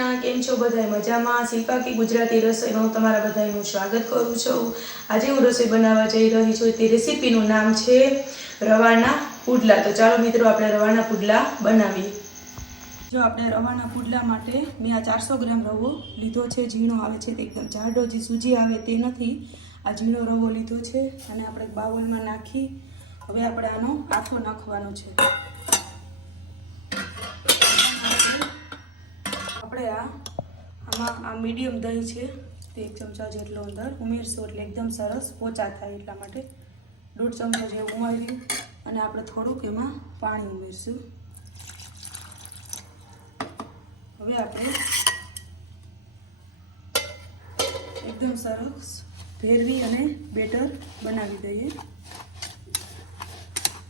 કૃષ્ણ. કેમ છો બધા? મજામાં? શિલ્પા की ગુજરાતી રસોઈમાં તમારા બધાનું સ્વાગત કરું છું. આજે હું રસોઈ બનાવવા જઈ રહી છું. તે રેસીપીનું નામ છે રવાના પુડલા. તો ચાલો મિત્રો આપણે રવાના પુડલા બનાવીએ. જો આપણે રવાના પુડલા માટે મેં આ 400 ગ્રામ રવો લીધો છે. ઝીણો આવે છે તે એકદમ જાડો, જે સૂજી આવે તે નથી. આ ઝીણો રવો લીધો છે અને આપણે બાઉલમાં નાખી હવે આપણે આનો આથો નાખવાનો છે. આપણે આમાં આ મીડિયમ દહીં છે તે 1 ચમચા જેટલો અંદર ઉમેરશું એટલે એકદમ સરસ પોચા થાય. એટલા માટે 1.5 ચમચા જેવું ઉમેર્યું અને આપણે થોડુંક એમાં પાણી ઉમેરશું. હવે આપણે એકદમ સરસ ભેરવી અને બેટર બનાવી દઈએ.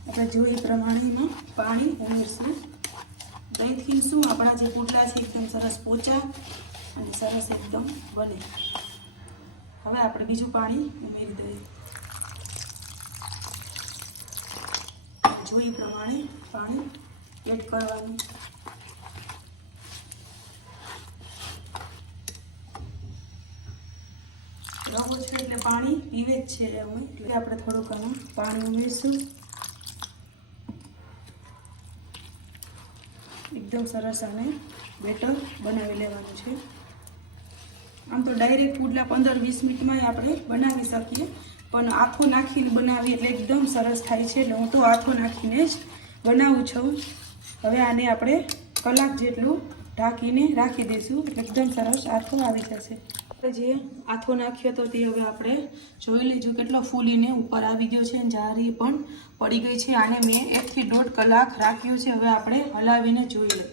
આપણે જોઈએ પ્રમાણે એમાં પાણી ઉમેરશું. દહીંથી શું આપણા જે પુડલા છે એકદમ સરસ પોચા અને સરસ એકદમ બને. હવે આપણે બીજું પાણી ઉમેરી દઈએ. જોઈ પ્રમાણે પાણી એડ કરવાનું. રવો છે એટલે પાણી પીવે જ છે અમે, એટલે આપણે થોડુંક આમાં પાણી ઉમેરીશું. એકદમ સરસ આને બેટર બનાવી લેવાનું છે. આમ તો ડાયરેક્ટ પુડલા 15-20 મિનિટમાં આપણે બનાવી શકીએ, પણ આથો નાખીને બનાવીએ એટલે એકદમ સરસ થાય છે. એટલે હું તો આથો નાખીને જ બનાવું છું. હવે આને આપણે કલાક જેટલું ઢાંકીને રાખી દઈશું એટલે એકદમ સરસ આથો આવી જશે. જે આથો નાખ્યો હતો તે હવે આપણે જોઈ લેજો કેટલો ફૂલીને ઉપર આવી ગયો છે. જારી પણ પડી ગઈ છે. આને મેં 1 થી 1.5 કલાક રાખ્યો છે. હવે આપણે હલાવીને જોઈએ.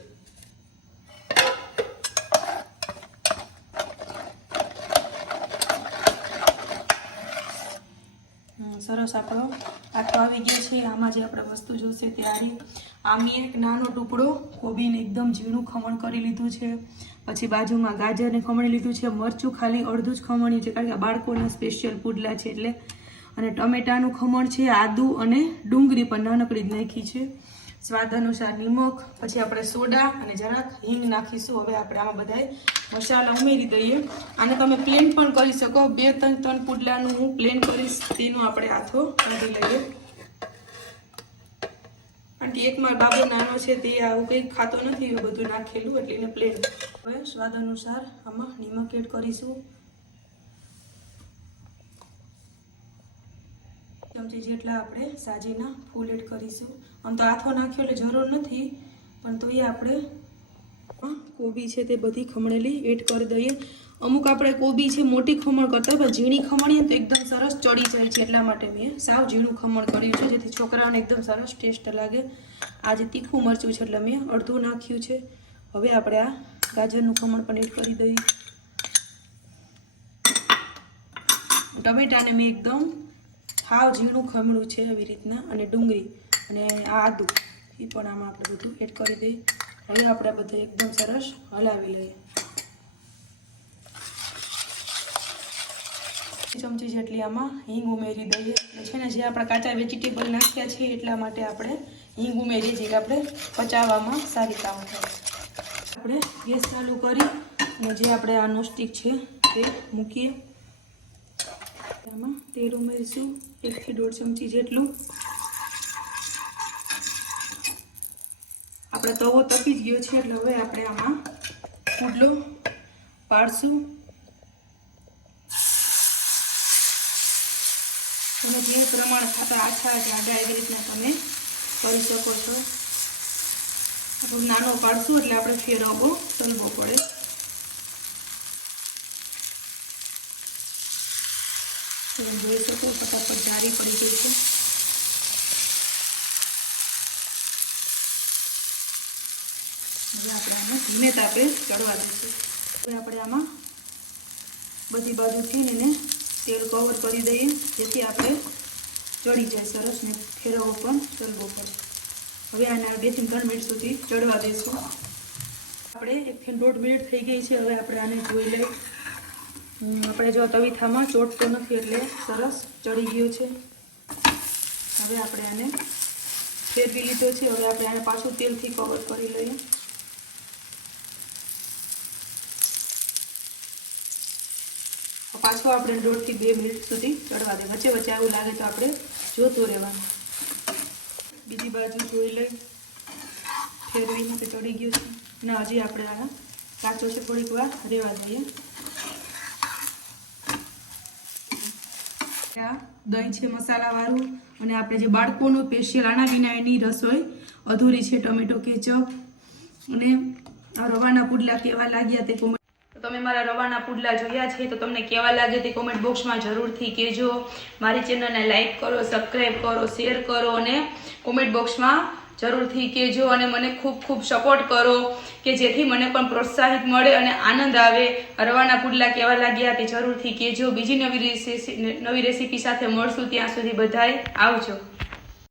સરસ આપણો આથો આવી ગયો છે. આમાં જે આપણે વસ્તુ જોશે તે આમ એક નાનો ટુકડો કોબીને એકદમ ઝીણું ખમણ કરી લીધું છે. પછી બાજુમાં ગાજરને ખમણી લીધું છે. મરચું ખાલી અડધું જ ખમણ્યું છે કારણ કે બાળકોના સ્પેશિયલ પુડલા છે એટલે. અને ટમેટાનું ખમણ છે. આદુ અને ડુંગળી પણ નાનકડી જ નાખી છે. સ્વાદ અનુસાર નિમક, પછી આપણે સોડા અને જરાક હિંગ નાખીશું. હવે આપણે આમાં બધા મસાલા ઉમેરી દઈએ. આને તમે પ્લેન પણ કરી શકો. 2-3 પુડલાનું હું પ્લેન કરીશ. તેનો આપણે આથો કાઢી લઈએ કારણ કે એકમાં બાબો નાનો છે તે આવું કંઈ ખાતો નથી બધું નાખેલું, એટલે એને પ્લેન. હવે સ્વાદ અનુસાર આમાં નિમક એડ કરીશું. ચમચી જેટલા આપણે સાજીના ફૂલ એડ કરીશું. આમ તો આથો નાખ્યો એટલે જરૂર નથી, પણ તો એ આપણે કોબી છે તે બધી ખમણેલી એડ કરી દઈએ. અમુક આપણે કોબી છે મોટી ખમણ કરતા પણ ઝીણી ખમણીએ તો એકદમ સરસ ચડી જાય છે. એટલા માટે મેં સાવ ઝીણું ખમણ કર્યું છે જેથી છોકરાઓને એકદમ સરસ ટેસ્ટ લાગે. આજે તીખું મરચું છે એટલે મેં અડધું નાખ્યું છે. હવે આપણે આ ગાજરનું ખમણ પણ એડ કરી દઈએ. ટમેટાને મેં એકદમ સાવ ઝીણું ખમણું છે આવી રીતના, અને ડુંગળી અને આ આદુ એ પણ આમાં આપણે બધું એડ કરી દઈએ. હવે આપણે બધું એકદમ સરસ હલાવી લઈએ. ચમચી જેટલી આમાં હિંગ ઉમેરી દઈએ. છે ને જે આપણે કાચા વેજીટેબલ નાખ્યા છે એટલા માટે આપણે હિંગ ઉમેરીએ છીએ કે આપણે પચાવવામાં સારી કામ થાય. આપણે ગેસ ચાલુ કરી અને જે આપણે આ નોનસ્ટિક છે તે મૂકીએ. આમાં તેલ ઉમેરીશું 1 થી 1.5 ચમચી જેટલું. આપણે તવો તપી જ ગયો છે એટલે હવે આપણે આમાં પુડલો પાડશું. તમે જે પ્રમાણે ખાતા આછા જાડા એવી રીતના તમે કરી શકો છો. આપણે નાનો પાડશું એટલે આપણે ફેરવવો ચલવો પડે. તમે જોઈ શકો ફટાફટ જારી પડી ગઈ છે. હવે આપણે આને ધીમે તાપે ચડવા દઈશું. હવે આપણે આમાં બધી બાજુથી એને તેલ કવર કરી દઈએ જેથી આપણે ચડી જાય સરસ ને ફેરવવો પણ ચલવો પડે. હવે આને 2 થી 3 મિનિટ સુધી ચડવા દઈશું. આપણે 1 થી 1.5 મિનિટ થઈ ગઈ છે. હવે આપણે આને જોઈ લઈએ. આપણે જો તવીથામાં ચોટતો નથી એટલે સરસ ચડી ગયો છે. હવે આપણે આને ફેરવી લીધો છે. હવે આપણે આને પાછું તેલથી કવર કરી લઈએ. પાછું આપણે 1.5 થી 2 મિનિટ સુધી ચડવા દે. વચ્ચે વચ્ચે આવું લાગે તો આપણે જોતું રહેવાનું. બીજી બાજુ જોઈ લઈ, ફેરવીને તે ચડી ગયું છે અને હજી આપણે આના કાચો છે થોડીક વાર રહેવા દઈએ. આ દહીં છે મસાલાવાળું, અને આપણે જે બાળકોનું સ્પેશિયલ આના વિના એની રસોઈ અધૂરી છે. ટમેટો કેચપ અને આ રવાના પુડલા કેવા લાગ્યા તે કોમેન્ટ. તમે મારા રવાના પુડલા જોયા છે તો તમને કેવા લાગે તે કોમેન્ટ બોક્સમાં જરૂરથી કહેજો. મારી ચેનલને લાઈક કરો, સબસ્ક્રાઈબ કરો, શેર કરો અને કોમેન્ટ બોક્સમાં જરૂરથી કહેજો. અને મને ખૂબ ખૂબ સપોર્ટ કરો કે જેથી મને પણ પ્રોત્સાહિત મળે અને આનંદ આવે. રવાના પુડલા કેવા લાગ્યા તે જરૂરથી કહેજો. બીજી નવી રેસીપી સાથે મળશું. ત્યાં સુધી બધાય આવજો.